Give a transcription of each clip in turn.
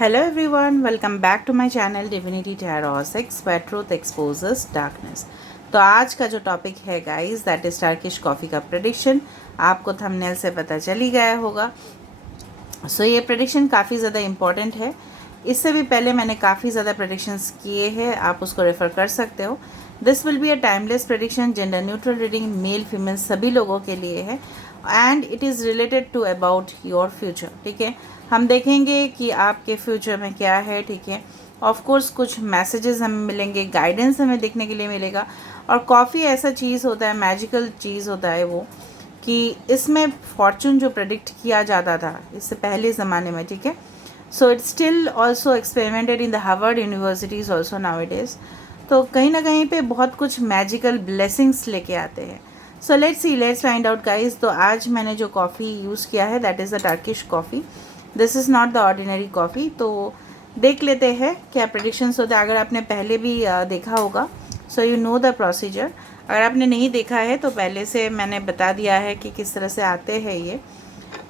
Hello everyone, welcome back to my channel Divinity Tarot 6 where truth exposes darkness। तो आज का जो topic है guys that is Turkish coffee का prediction. आपको थंबनेल से पता चल ही गया होगा। सो ये प्रेडिक्शन काफ़ी ज़्यादा इम्पॉर्टेंट है। इससे भी पहले मैंने काफ़ी ज़्यादा प्रेडिक्शंस किए हैं, आप उसको रेफ़र कर सकते हो। This will be a timeless prediction, gender neutral reading, male female सभी लोगों के लिए है and it is related to about your future. ठीक है, हम देखेंगे कि आपके फ्यूचर में क्या है। ठीक है, ऑफ कोर्स कुछ मैसेजेस हमें मिलेंगे, गाइडेंस हमें देखने के लिए मिलेगा। और कॉफ़ी ऐसा चीज़ होता है, मैजिकल चीज़ होता है वो, कि इसमें फॉर्चून जो प्रेडिक्ट किया जाता था इससे पहले ज़माने में, ठीक है, so it's still also experimented in the Harvard universities also nowadays. तो कहीं ना कहीं पे बहुत कुछ मैजिकल ब्लेसिंग्स लेके आते हैं। So let's find out guys. तो आज मैंने जो कॉफ़ी यूज़ किया है that is the Turkish coffee. This is not the ordinary coffee. तो देख लेते हैं क्या प्रेडिक्शंस होते हैं। अगर आपने पहले भी देखा होगा so you know the procedure. अगर आपने नहीं देखा है तो पहले से मैंने बता दिया है कि किस तरह से आते हैं ये।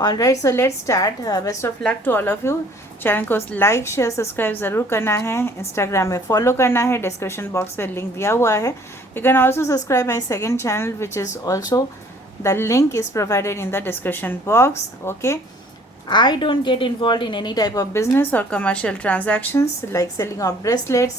Alright, so let's start. Best of luck to all of you. Channel को लाइक शेयर सब्सक्राइब ज़रूर करना है, इंस्टाग्राम में फॉलो करना है, डिस्क्रिप्शन बॉक्स में लिंक दिया हुआ है। You can also subscribe my second channel which is also the link is provided in the description box. Okay, I don't get involved in any type of business or commercial transactions like selling of bracelets,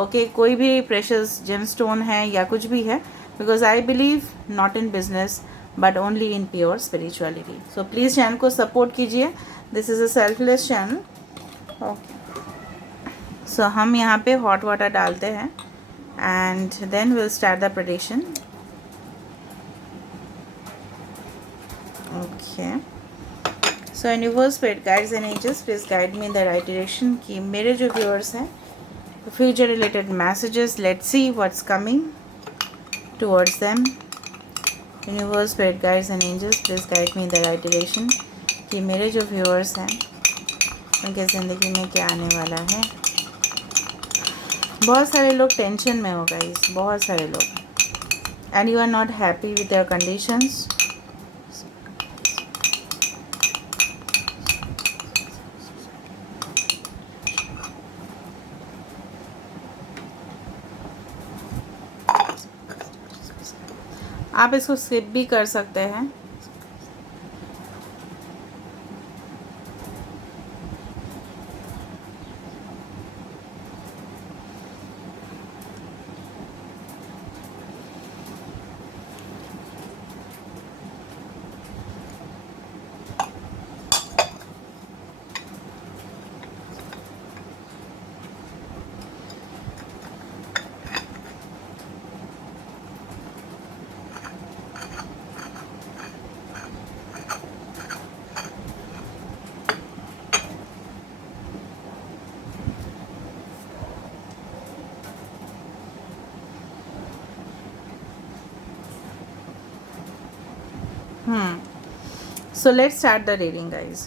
okay, कोई भी precious gemstone है या कुछ भी है, because I believe not in business but only in pure spirituality. So please channel को support कीजिए, this is a selfless channel. Okay, so हम यहाँ पे hot water डालते हैं and then we'll start the prediction. Okay, so universe spirit guides and angels please guide me in the right direction. कि मेरे जो व्यूअर्स हैं future related messages, let's see what's coming towards them. Universe spirit guides and angels please guide me in the right direction. कि मेरे जो viewers हैं उनके ज़िंदगी में क्या आने वाला है। बहुत सारे लोग टेंशन में हो गाइस, बहुत सारे लोग, and you are not happy with your conditions. आप इसको स्किप भी कर सकते हैं। So let's start the reading guys.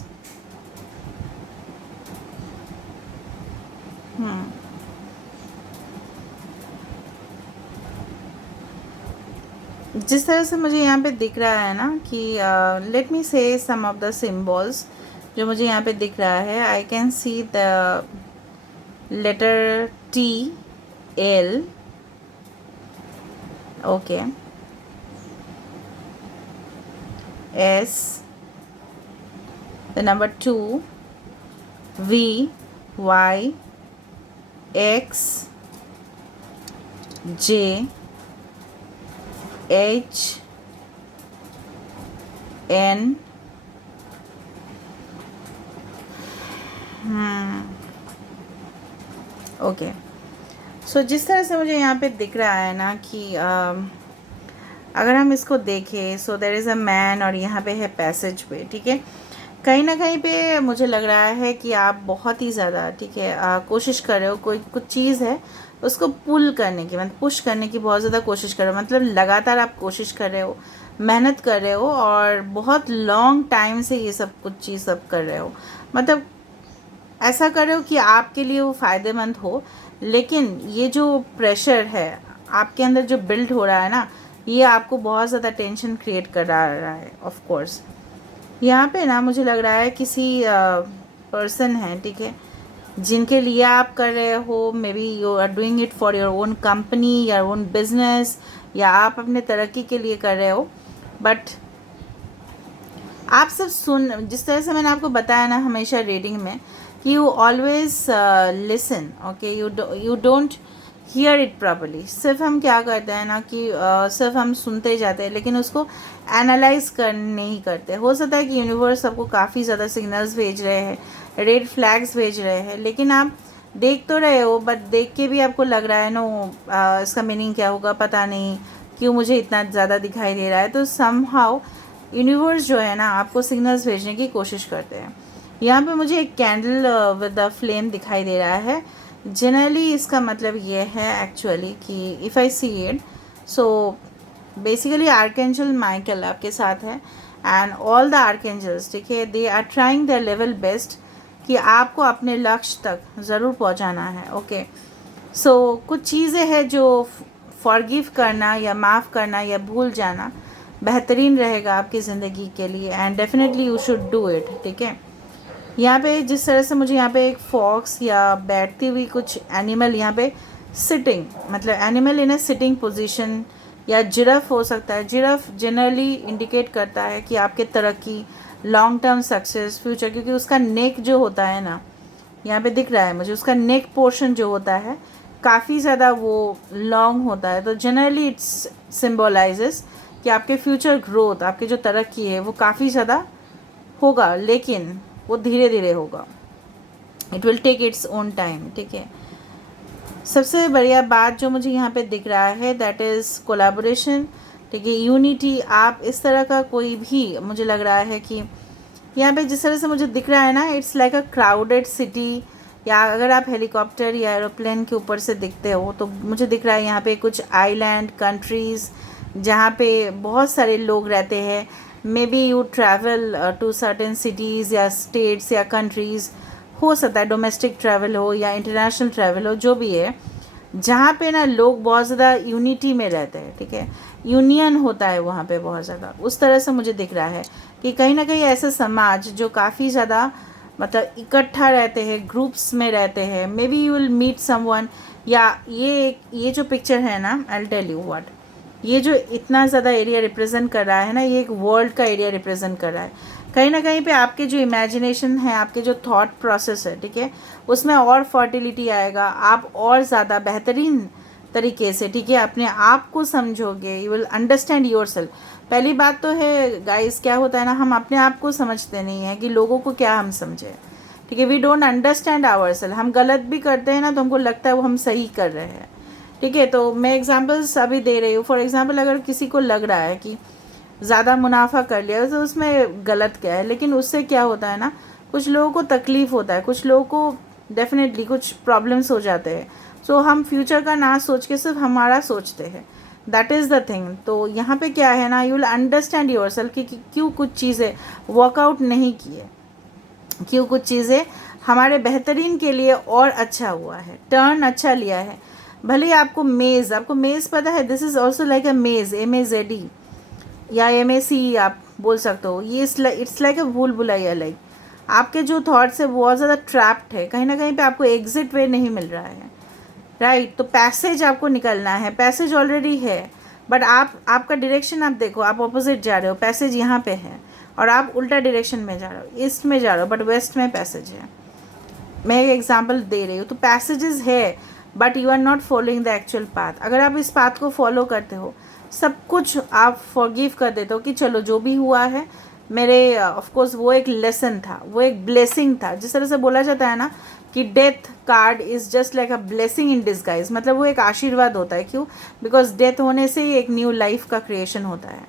जिस तरह से मुझे यहाँ पे दिख रहा है ना कि लेट मी से सम ऑफ द सिम्बल्स जो मुझे यहाँ पे दिख रहा है। I can see the letter T L, okay, S, the number 2, V, Y, X, J, H, N, okay. So जिस तरह से मुझे यहाँ पे दिख रहा है ना कि अगर हम इसको देखें so there is a man और यहाँ पे है पैसेज पे। ठीक है, कहीं ना कहीं पे मुझे लग रहा है कि आप बहुत ही ज़्यादा, ठीक है, कोशिश कर रहे हो, कोई कुछ चीज़ है उसको पुल करने की, मतलब पुश करने की बहुत ज़्यादा कोशिश कर रहे हो। मतलब लगातार आप कोशिश कर रहे हो, मेहनत कर रहे हो और बहुत लॉन्ग टाइम से ये सब कुछ चीज़ सब कर रहे हो। मतलब ऐसा कर रहे हो कि आपके लिए वो फ़ायदेमंद हो, लेकिन ये जो प्रेशर है आपके अंदर जो बिल्ड हो रहा है ना, ये आपको बहुत ज़्यादा टेंशन क्रिएट कर रहा है। ऑफ कोर्स यहाँ पे ना मुझे लग रहा है किसी पर्सन है, ठीक है, जिनके लिए आप कर रहे हो, maybe you are doing it for your own company, your own business, या आप अपने तरक्की के लिए कर रहे हो। बट आप सब जिस तरह से मैंने आपको बताया ना हमेशा रीडिंग में, कि you always listen, okay, you don't hear it properly. सिर्फ हम क्या करते हैं ना कि सिर्फ हम सुनते जाते हैं, लेकिन उसको एनालाइज कर नहीं करते। हो सकता है कि यूनिवर्स आपको काफ़ी ज़्यादा सिग्नल्स भेज रहे हैं, रेड फ्लैग्स भेज रहे हैं, लेकिन आप देख तो रहे हो, बट देख के भी आपको लग रहा है नो इसका मीनिंग क्या होगा पता नहीं, क्यों मुझे इतना ज़्यादा दिखाई दे रहा है। तो समहाउ यूनिवर्स जो है ना आपको सिग्नल्स भेजने की कोशिश करते हैं। यहाँ पे मुझे एक कैंडल विद द फ्लेम दिखाई दे रहा है। जनरली इसका मतलब ये है एक्चुअली कि if I see it, so basically archangel Michael आपके साथ है, एंड ऑल द आर्कएंजल्स, ठीक है, they are trying their level best कि आपको अपने लक्ष्य तक ज़रूर पहुंचाना है। ओके, सो कुछ चीज़ें हैं जो फॉरगिव करना या माफ़ करना या भूल जाना बेहतरीन रहेगा आपकी ज़िंदगी के लिए, and definitely you should do it. ठीक है, यहाँ पे जिस तरह से मुझे यहाँ पे एक फॉक्स या बैठती हुई कुछ एनिमल यहाँ पे सिटिंग, मतलब animal in A sitting position, या जिराफ हो सकता है। जिराफ जनरली इंडिकेट करता है कि आपके तरक्की, लॉन्ग टर्म सक्सेस, फ्यूचर, क्योंकि उसका नेक जो होता है ना, यहाँ पे दिख रहा है मुझे, उसका नेक पोर्शन जो होता है काफ़ी ज़्यादा वो लॉन्ग होता है। तो जनरली इट्स सिम्बोलाइजेस कि आपके फ्यूचर ग्रोथ, आपकी जो तरक्की है वो काफ़ी ज़्यादा होगा, लेकिन वो धीरे धीरे होगा। It will take its own time. ठीक है, सबसे बढ़िया बात जो मुझे यहाँ पे दिख रहा है दैट इज़ कोलैबोरेशन। ठीक है, यूनिटी। आप इस तरह का कोई भी, मुझे लग रहा है कि यहाँ पे जिस तरह से मुझे दिख रहा है ना, it's like a crowded city, या अगर आप हेलीकॉप्टर या एरोप्लेन के ऊपर से दिखते हो तो मुझे दिख रहा है यहाँ पे कुछ आइलैंड कंट्रीज़ जहाँ पे बहुत सारे लोग रहते हैं। Maybe you travel to certain cities या स्टेट्स या कंट्रीज़, हो सकता है डोमेस्टिक ट्रैवल हो या इंटरनेशनल ट्रैवल हो, जो भी है, जहाँ पे ना लोग बहुत ज़्यादा यूनिटी में रहते हैं। ठीक है, यूनियन होता है वहाँ पे बहुत ज़्यादा। उस तरह से मुझे दिख रहा है कि कहीं ना कहीं ऐसे समाज जो काफ़ी ज़्यादा मतलब इकट्ठा रहते हैं, ग्रुप्स में रहते हैं। Maybe you will meet someone, या ये जो पिक्चर है ना, I will tell you what, ये जो इतना ज़्यादा एरिया रिप्रेजेंट कर रहा है ना, ये एक वर्ल्ड का एरिया रिप्रेजेंट कर रहा है। कहीं ना कहीं पे आपके जो इमेजिनेशन है, आपके जो थॉट प्रोसेस है, ठीक है, उसमें और फर्टिलिटी आएगा। आप और ज़्यादा बेहतरीन तरीके से, ठीक है, अपने आप को समझोगे। You will understand your self. पहली बात तो है गाइस, क्या होता है ना, हम अपने आप को समझते नहीं हैं कि लोगों को क्या हम समझे। ठीक है, we don't understand our self. हम गलत भी करते हैं ना तो हमको लगता है वो हम सही कर रहे हैं। ठीक है, तो मैं एग्जांपल्स अभी दे रही हूँ। फॉर एग्जांपल, अगर किसी को लग रहा है कि ज़्यादा मुनाफा कर लिया तो उसमें गलत क्या है, लेकिन उससे क्या होता है ना, कुछ लोगों को तकलीफ़ होता है, कुछ लोगों को डेफिनेटली कुछ प्रॉब्लम्स हो जाते हैं। सो हम फ्यूचर का ना सोच के सिर्फ हमारा सोचते हैं। That is the thing. तो यहाँ पे क्या है ना, you will understand your self कि क्यों कुछ चीज़ें वर्कआउट नहीं किए, क्यों कुछ चीज़ें हमारे बेहतरीन के लिए और अच्छा हुआ है, टर्न अच्छा लिया है। भले ही आपको मेज़ पता है, दिस इज़ ऑल्सो लाइक अ मेज़, MAZE या MACE आप बोल सकते हो। ये इट्स लाइक अ भूल भुलैया। लाइक आपके जो थॉट्स है बहुत ज़्यादा ट्रैप्ड है, कहीं ना कहीं पे आपको एग्जिट वे नहीं मिल रहा है, राइट। तो पैसेज आपको निकलना है, पैसेज ऑलरेडी है, बट आपका डायरेक्शन आप देखो, आप ऑपोजिट जा रहे हो। पैसेज यहाँ पे है और आप उल्टा डायरेक्शन में जा रहे हो, ईस्ट में जा रहे हो, बट वेस्ट में पैसेज है। मैं एक एग्जांपल दे रही हूँ। तो पैसेजेस है, but you are not following the actual path. अगर आप इस पाथ को फॉलो करते हो, सब कुछ आप फॉरगिव कर देते हो कि चलो जो भी हुआ है मेरे, ऑफ कोर्स वो एक लेसन था, वो एक ब्लेसिंग था। जिस तरह से बोला जाता है ना कि death card is just like a blessing in disguise, मतलब वो एक आशीर्वाद होता है। क्यों? बिकॉज डेथ होने से ही एक न्यू लाइफ का क्रिएशन होता है,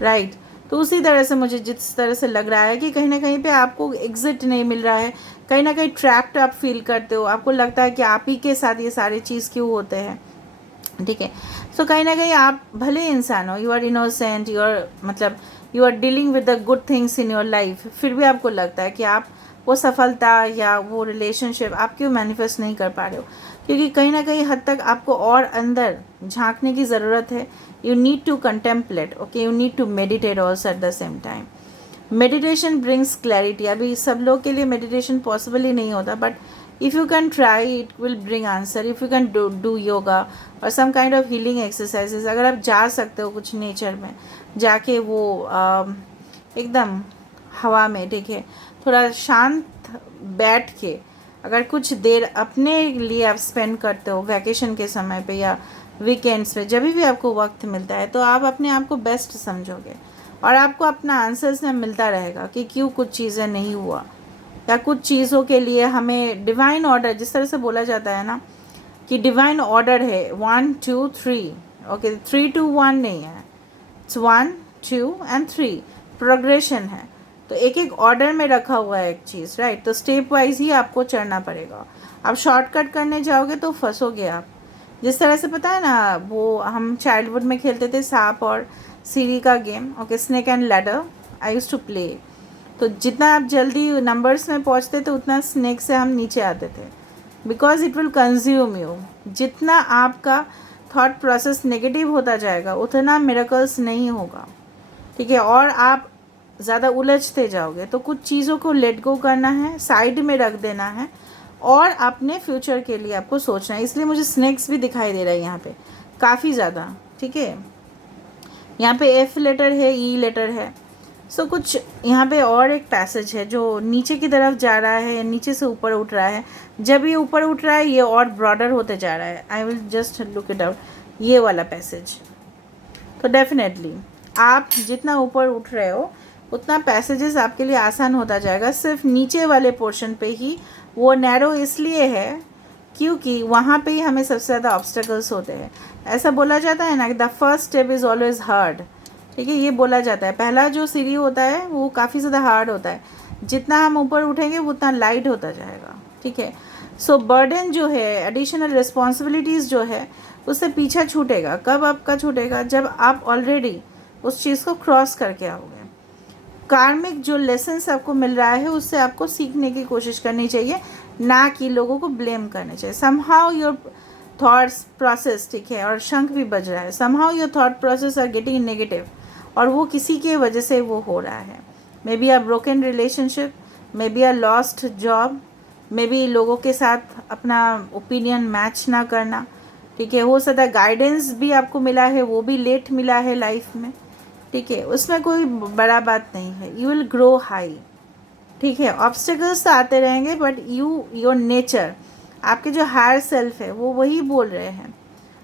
राइट। तो उसी तरह से मुझे जिस तरह से लग रहा है कि कहीं ना कहीं पे आपको एग्जिट नहीं मिल रहा है, कहीं ना कहीं ट्रैप्ड आप फील करते हो, आपको लगता है कि आप ही के साथ ये सारी चीज़ क्यों होते हैं। ठीक है, सो कहीं ना कहीं आप भले इंसान हो, you are innocent, you are dealing with the good things in your life, फिर भी आपको लगता है कि आप वो सफलता या वो रिलेशनशिप आप क्यों मैनिफेस्ट नहीं कर पा रहे हो, क्योंकि कहीं ना कहीं हद तक आपको और अंदर झांकने की ज़रूरत है। You need to contemplate, okay, you need to meditate also at the same time. Meditation brings clarity. अभी सब लोग के लिए मेडिटेशन पॉसिबल ही नहीं होता, but if you can try it will bring answer. If you can do yoga और some kind of healing exercises, अगर आप जा सकते हो कुछ नेचर में जाके, वो एकदम हवा में, ठीक है, थोड़ा शांत बैठ के अगर कुछ देर अपने लिए आप स्पेंड करते हो वैकेशन के समय पे या वीकेंड्स पे, जब भी आपको वक्त मिलता है, तो आप अपने आप को बेस्ट समझोगे और आपको अपना आंसर्स में मिलता रहेगा कि क्यों कुछ चीज़ें नहीं हुआ, या कुछ चीज़ों के लिए हमें डिवाइन ऑर्डर, जिस तरह से बोला जाता है ना कि डिवाइन ऑर्डर है 1 2 3, ओके, 3 2 1 नहीं है, इट्स 1 2 एंड 3, प्रोग्रेशन है। तो एक एक ऑर्डर में रखा हुआ है एक चीज़, राइट। तो स्टेप वाइज ही आपको चढ़ना पड़ेगा। आप शॉर्टकट करने जाओगे तो फंसोगे आप। जिस तरह से पता है ना, वो हम चाइल्डहुड में खेलते थे सांप और सीढ़ी का game, okay, snake and ladder, I used to play. तो जितना आप जल्दी नंबर्स में पहुंचते थे उतना स्नेक से हम नीचे आते थे, because it will consume you. जितना आपका थॉट प्रोसेस नेगेटिव होता जाएगा उतना मिरेकल्स नहीं होगा, ठीक है, और आप ज़्यादा उलझते जाओगे। तो कुछ चीज़ों को लेट गो करना है, साइड में रख देना है और अपने फ्यूचर के लिए आपको सोचना है। इसलिए मुझे स्नेक्स भी दिखाई दे रहा है यहाँ पे काफ़ी ज़्यादा, ठीक है। यहाँ पे एफ लेटर है, ई लेटर है। सो कुछ यहाँ पे और एक पैसेज है जो नीचे की तरफ जा रहा है, नीचे से ऊपर उठ रहा है। जब ये ऊपर उठ रहा है ये और ब्रॉडर होते जा रहा है। I will just look it out, ये वाला पैसेज। तो डेफिनेटली आप जितना ऊपर उठ रहे हो उतना पैसेजेस आपके लिए आसान होता जाएगा। सिर्फ नीचे वाले पोर्शन पे ही वो नैरो इसलिए है क्योंकि वहाँ पे ही हमें सबसे ज़्यादा ऑब्स्टेकल्स होते हैं। ऐसा बोला जाता है ना कि the first step is always hard, ठीक है, ये बोला जाता है। पहला जो सीढ़ी होता है वो काफ़ी ज़्यादा हार्ड होता है, जितना हम ऊपर उठेंगे वो उतना लाइट होता जाएगा, ठीक है। सो बर्डन जो है, एडिशनल रिस्पॉन्सिबिलिटीज़ जो है, उससे पीछा छूटेगा। कब आपका छूटेगा? जब आप ऑलरेडी उस चीज़ को क्रॉस करके आओगे। कार्मिक जो लेसन्स आपको मिल रहा है उससे आपको सीखने की कोशिश करनी चाहिए, ना कि लोगों को ब्लेम करना चाहिए। समहाउ योर थॉट्स प्रोसेस, ठीक है, और शंख भी बज रहा है, somehow your thought process are getting negative, और वो किसी के वजह से वो हो रहा है। May be a broken relationship, may be a lost job, may be लोगों के साथ अपना ओपिनियन मैच ना करना, ठीक है। हो सकता है गाइडेंस भी आपको मिला है, वो भी लेट मिला है लाइफ में, ठीक है, उसमें कोई बड़ा बात नहीं है। यू विल ग्रो हाई, ठीक है। ऑब्स्टिकल्स तो आते रहेंगे, बट योर नेचर, आपके जो हायर सेल्फ है वो वही बोल रहे हैं।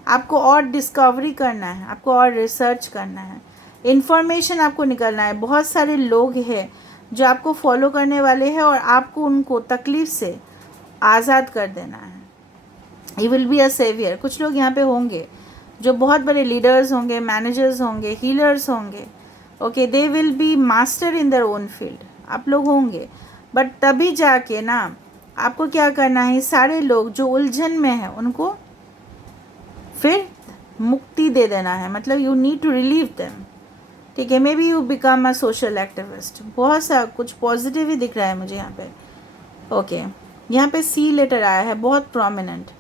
आपको और डिस्कवरी करना है, आपको और रिसर्च करना है, इन्फॉर्मेशन आपको निकलना है। बहुत सारे लोग हैं जो आपको फॉलो करने वाले हैं और आपको उनको तकलीफ़ से आज़ाद कर देना है। You will be a saviour. कुछ लोग यहाँ पे होंगे जो बहुत बड़े लीडर्स होंगे, मैनेजर्स होंगे, हीलर्स होंगे, okay, they will be master in their own field, आप लोग होंगे। बट तभी जाके ना आपको क्या करना है, सारे लोग जो उलझन में हैं उनको फिर मुक्ति दे देना है। मतलब you need to relieve them, ठीक है। Maybe you become a social activist. बहुत सा कुछ पॉजिटिव ही दिख रहा है मुझे यहाँ पे, ओके। यहाँ पे सी लेटर आया है, बहुत प्रोमिनेंट,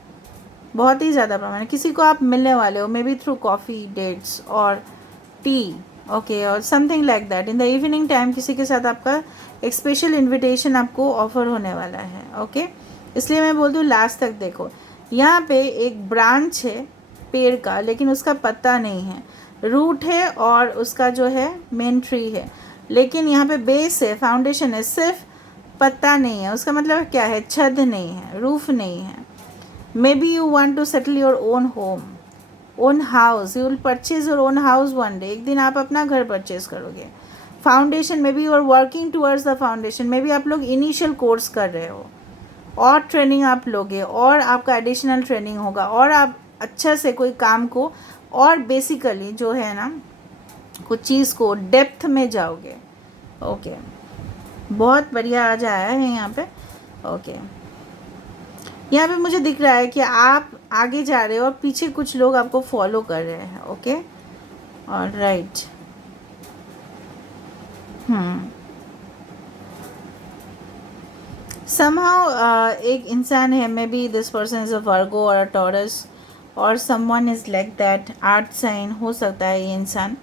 बहुत ही ज़्यादा प्रोमिनेंट। किसी को आप मिलने वाले हो, maybe through coffee dates और टी, ओके, और something like that. In the evening time किसी के साथ आपका एक स्पेशल इनविटेशन आपको ऑफर होने वाला है, ओके। इसलिए मैं बोलती हूँ लास्ट तक देखो। यहाँ पे एक ब्रांच है पेड़ का, लेकिन उसका पत्ता नहीं है, रूट है और उसका जो है मेन ट्री है, लेकिन यहाँ पे बेस है, फाउंडेशन है, सिर्फ पत्ता नहीं है। उसका मतलब क्या है? छत नहीं है, रूफ नहीं है। Maybe you want to settle your own home, own house, you will purchase your own house one day, एक दिन आप अपना घर परचेज करोगे। Foundation, maybe you are working towards the foundation, maybe आप लोग initial course कर रहे हो और ट्रेनिंग आप लोगे और आपका एडिशनल ट्रेनिंग होगा और आप अच्छा से कोई काम को और बेसिकली जो है ना कुछ चीज़ को डेप्थ में जाओगे, ओके। बहुत बढ़िया आज आया है यहाँ पे, ओके। यहाँ पे मुझे दिख रहा है कि आप आगे जा रहे हो और पीछे कुछ लोग आपको फॉलो कर रहे हैं, ओके, और राइट। समहाउ एक इंसान है, maybe this person is a Virgo और अ टॉरस और someone is like that, earth sign हो सकता है ये इंसान।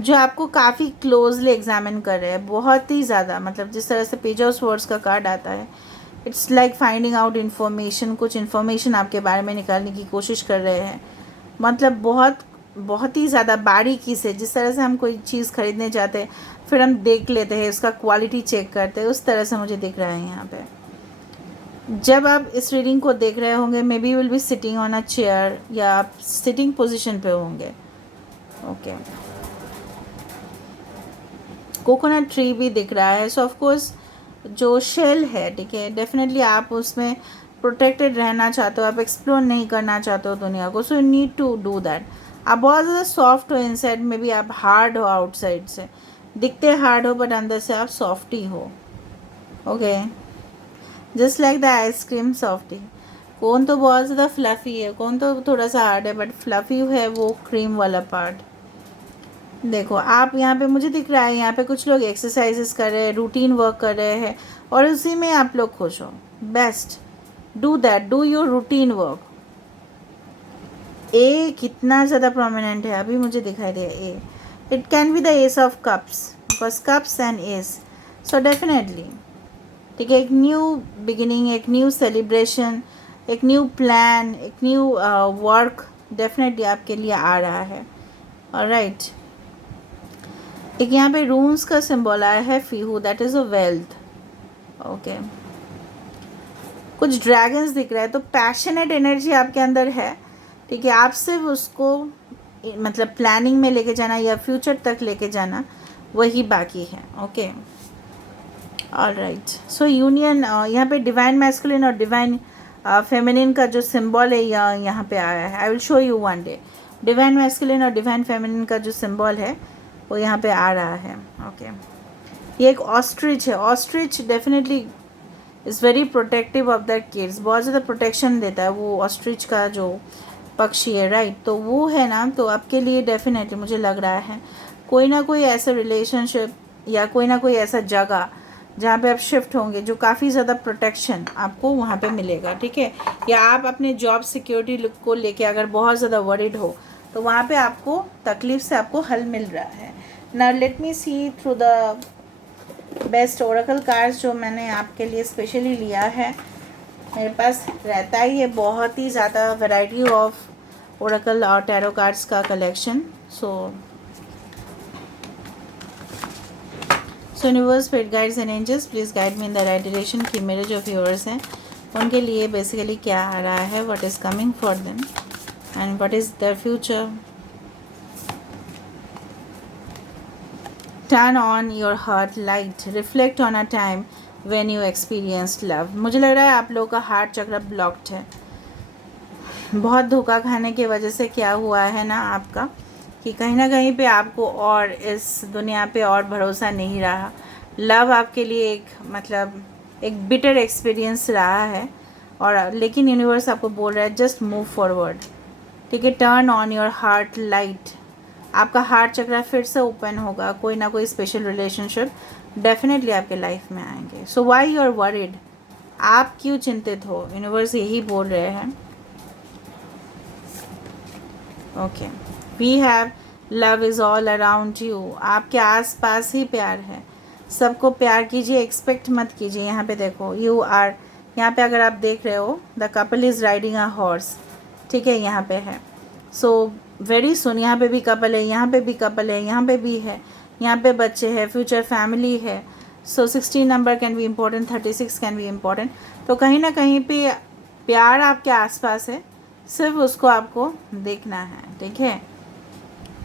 जो आपको काफ़ी क्लोजली एग्जामिन कर रहे हैं, बहुत ही ज़्यादा। मतलब जिस तरह से पेज ऑफ स्वर्ड्स का कार्ड आता है, it's like finding out information, कुछ इन्फॉर्मेशन आपके बारे में निकालने की कोशिश कर रहे हैं। मतलब बहुत ही ज़्यादा बारीकी से, जिस तरह से हम कोई चीज़ खरीदने जाते हैं फिर हम देख लेते हैं, उसका क्वालिटी चेक करते हैं, उस तरह से मुझे दिख रहा है यहाँ पे। जब आप इस रीडिंग को देख रहे होंगे, may be will be sitting on a chair, या आप सिटिंग पोजिशन पे होंगे। ओके, कोकोनट ट्री भी दिख रहा है। सो ऑफ कोर्स जो शेल है, ठीक है, डेफिनेटली आप उसमें प्रोटेक्टेड रहना चाहते हो, आप एक्सप्लोर नहीं करना चाहते हो दुनिया को, so you need to do that. आप बहुत ज़्यादा सॉफ्ट हो इनसाइड, में भी आप हार्ड हो आउटसाइड से, दिखते हार्ड हो बट अंदर से आप सॉफ्ट ही हो। Okay, just like the ice cream softy. कौन तो बहुत ज़्यादा फ्लफ़ी है, कौन तो थोड़ा सा हार्ड है, बट फ्लफ़ी है वो क्रीम वाला पार्ट। देखो आप यहाँ पे, मुझे दिख रहा है यहाँ पे कुछ लोग एक्सरसाइजेस कर रहे हैं, रूटीन वर्क कर रहे हैं, और उसी में आप लोग खुश हो। Best, do that, do your routine work. ए कितना ज़्यादा प्रोमिनेंट है, अभी मुझे दिखाई दिया ए। It can be the ace of cups, because cups and ace, so definitely, ठीक है, एक न्यू बिगिनिंग, एक न्यू सेलिब्रेशन, एक न्यू प्लान, एक न्यू वर्क डेफिनेटली आपके लिए आ रहा है। ऑलराइट, एक यहाँ पे रून्स का सिंबल आया है fehu, that is a wealth. Okay, कुछ ड्रैगन्स दिख रहा है, तो पैशनेट एनर्जी आपके अंदर है, ठीक है। आप सिर्फ उसको मतलब प्लानिंग में लेके जाना या फ्यूचर तक लेके जाना, वही बाकी है। ओके, ऑलराइट, सो यूनियन, यहाँ पे डिवाइन मैस्कुलिन और डिवाइन फेमिनिन का जो सिंबल है यहाँ पे आया है। I will show you one day. Divine masculine और डिवाइन फेमिनिन का जो सिंबल है वो यहाँ पे आ रहा है। ओके, ये एक ऑस्ट्रिच है। Ostrich definitely is very protective of the kids, बहुत ज़्यादा प्रोटेक्शन देता है वो ऑस्ट्रिच का जो पक्षी है, राइट। तो वो है ना, तो आपके लिए डेफिनेटली मुझे लग रहा है कोई ना कोई ऐसा रिलेशनशिप या कोई ना कोई ऐसा जगह जहाँ पे आप शिफ्ट होंगे जो काफ़ी ज़्यादा प्रोटेक्शन आपको वहाँ पे मिलेगा, ठीक है। या आप अपने जॉब सिक्योरिटी को लेके अगर बहुत ज़्यादा वरीड हो, तो वहाँ पे आपको तकलीफ़ से आपको हल मिल रहा है। Now let me see through the best oracle cards जो मैंने आपके लिए स्पेशली लिया है। मेरे पास रहता ही है बहुत ही ज़्यादा वैरायटी ऑफ ओरेकल और टैरो कार्ड्स का collection. So universe, spirit guides and angels, please guide me in the right direction कि मेरे जो व्यूअर्स हैं उनके लिए बेसिकली क्या आ रहा है, what is coming for them and what is their future. Turn on your heart light, reflect on a time when you experienced love. मुझे लग रहा है आप लोगों का हार्ट चक्र ब्लॉक्ड है। बहुत धोखा खाने की वजह से क्या हुआ है ना आपका, कि कहीं ना कहीं पे आपको और इस दुनिया पे और भरोसा नहीं रहा। लव आपके लिए एक मतलब एक बिटर एक्सपीरियंस रहा है, और लेकिन यूनिवर्स आपको बोल रहा है जस्ट मूव फॉरवर्ड, ठीक है। Turn on your heart light, आपका हार्ट चक्र फिर से ओपन होगा, कोई ना कोई स्पेशल रिलेशनशिप डेफिनेटली आपके लाइफ में आएंगे। So why you are worried, आप क्यों चिंतित हो, यूनिवर्स यही बोल रहे हैं। Okay, we have love is all around you, आपके आस पास ही प्यार है। सबको प्यार कीजिए, एक्सपेक्ट मत कीजिए। यहाँ पे देखो यू आर, यहाँ पे अगर आप देख रहे हो the couple is riding a horse, ठीक है, यहाँ पे है। सो वेरी सुन, यहाँ पे भी कपल है, यहाँ पे भी कपल है, यहाँ पे भी है, यहाँ पे बच्चे हैं, फ्यूचर फैमिली है। सो 16 number can be important, 36 can be important. तो कहीं ना कहीं पे प्यार आपके आसपास है, सिर्फ उसको आपको देखना है, ठीक है।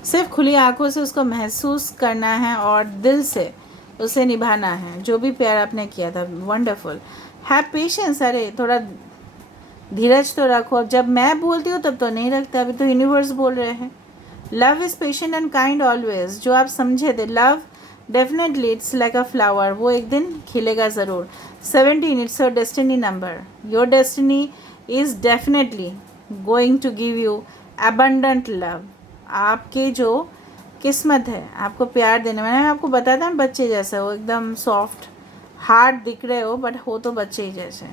सिर्फ खुली आंखों से उसको महसूस करना है और दिल से उसे निभाना है, जो भी प्यार आपने किया था। वंडरफुल, हैव पेशेंस, अरे थोड़ा धीरज तो रखो। जब मैं बोलती हूँ तब तो नहीं रखता, अभी तो यूनिवर्स बोल रहे हैं। Love is patient and kind always, जो आप समझे थे। Love definitely it's like a flower, वो एक दिन खिलेगा ज़रूर। 17 it's your destiny number, your destiny is definitely going to give you abundant love. आपकी जो किस्मत है आपको प्यार देने में, मैंने आपको बताया था बच्चे जैसा हो, एकदम सॉफ्ट हार्ट दिख रहे हो बट हो तो बच्चे ही जैसे,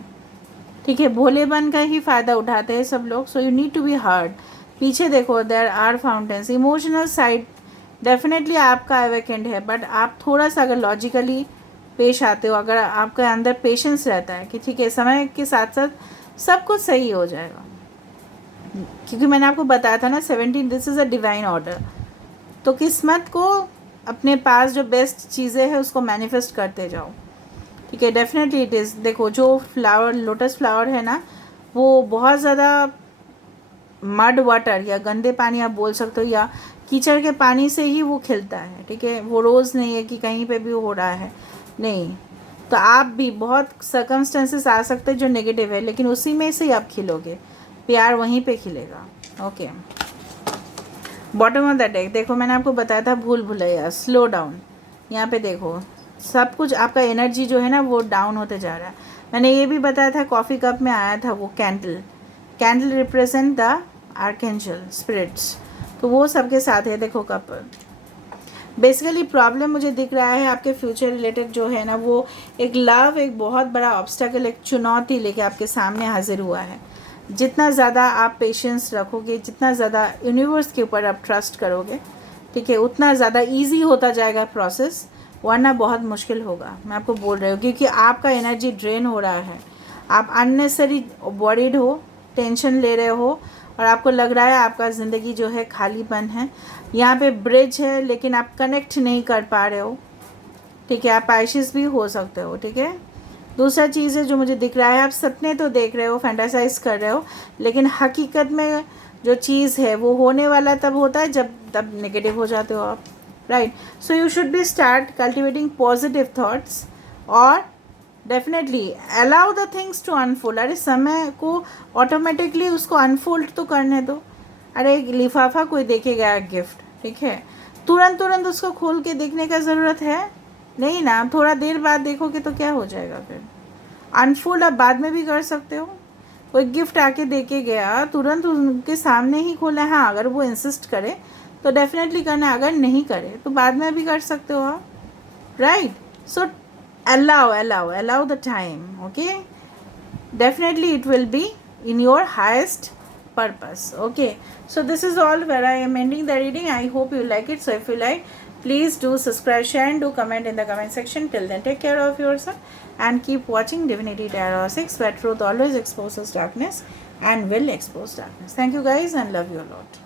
ठीक है। भोलेपन का ही फ़ायदा उठाते हैं सब लोग। So you need to be hard. पीछे देखो, there are fountains, emotional side definitely आपका अवेकेंड है, बट आप थोड़ा सा अगर लॉजिकली पेश आते हो, अगर आपके अंदर पेशेंस रहता है कि ठीक है समय के साथ साथ सब कुछ सही हो जाएगा, क्योंकि मैंने आपको बताया था ना 17 this is a divine order. तो किस्मत को अपने पास जो बेस्ट चीज़ें हैं उसको मैनिफेस्ट करते जाओ, ठीक है। डेफिनेटली इट इज़, देखो जो फ्लावर लोटस फ्लावर है ना, वो बहुत ज़्यादा मड वाटर या गंदे पानी आप बोल सकते हो, या कीचड़ के पानी से ही वो खिलता है, ठीक है। वो रोज़ नहीं है कि कहीं पे भी हो रहा है, नहीं। तो आप भी बहुत सर्कमस्टेंसेस आ सकते हैं जो नेगेटिव है, लेकिन उसी में से ही आप खिलोगे, प्यार वहीं पे खिलेगा। Okay, bottom of the deck देखो, मैंने आपको बताया था भूल भुलैया, स्लो डाउन। यहाँ पे देखो सब कुछ आपका एनर्जी जो है ना वो डाउन होते जा रहा है। मैंने ये भी बताया था कॉफ़ी कप में आया था वो candle, candle represent the archangel spirits, तो वो सबके साथ है। देखो कप बेसिकली प्रॉब्लम मुझे दिख रहा है आपके फ्यूचर रिलेटेड जो है ना, वो एक लव, एक बहुत बड़ा ऑब्स्टेकल, एक चुनौती लेके आपके सामने हाजिर हुआ है। जितना ज़्यादा आप पेशेंस रखोगे, जितना ज़्यादा यूनिवर्स के ऊपर आप ट्रस्ट करोगे, ठीक है, उतना ज़्यादा इजी होता जाएगा प्रोसेस, वरना बहुत मुश्किल होगा, मैं आपको बोल रही हूँ। क्योंकि आपका एनर्जी ड्रेन हो रहा है, आप अननेसेसरी वरीड हो, टेंशन ले रहे हो, और आपको लग रहा है आपका ज़िंदगी जो है खालीपन है। यहाँ पे ब्रिज है लेकिन आप कनेक्ट नहीं कर पा रहे हो, ठीक है। आप आइशिस भी हो सकते हो, ठीक है। दूसरा चीज़ है जो मुझे दिख रहा है, आप सपने तो देख रहे हो, फैंटासाइज कर रहे हो, लेकिन हकीकत में जो चीज़ है वो होने वाला तब होता है जब तब नेगेटिव हो जाते हो आप, right. So you should be start cultivating positive thoughts, और definitely allow the things to unfold. अरे समय को ऑटोमेटिकली उसको अनफोल्ड तो करने दो। अरे एक लिफाफा कोई देखेगा गिफ्ट, ठीक है, तुरंत तुरंत उसको खोल के देखने का ज़रूरत है नहीं ना, थोड़ा देर बाद देखोगे तो क्या हो जाएगा फिर। अनफोल्ड आप बाद में भी कर सकते हो। कोई गिफ्ट आके दे के गया, तुरंत उनके सामने ही खोला, हाँ अगर वो इंसिस्ट करे तो डेफिनेटली करना, अगर नहीं करे तो बाद में भी कर सकते हो आप, right. So allow the time, okay, definitely it will be in your highest purpose. Okay, so this is all where I am ending the reading. I hope you like it. So if you like, please do subscribe, share and do comment in the comment section. Till then, take care of yourself and keep watching Divinity Tarot 6, where truth always exposes darkness and will expose darkness. Thank you guys and love you a lot.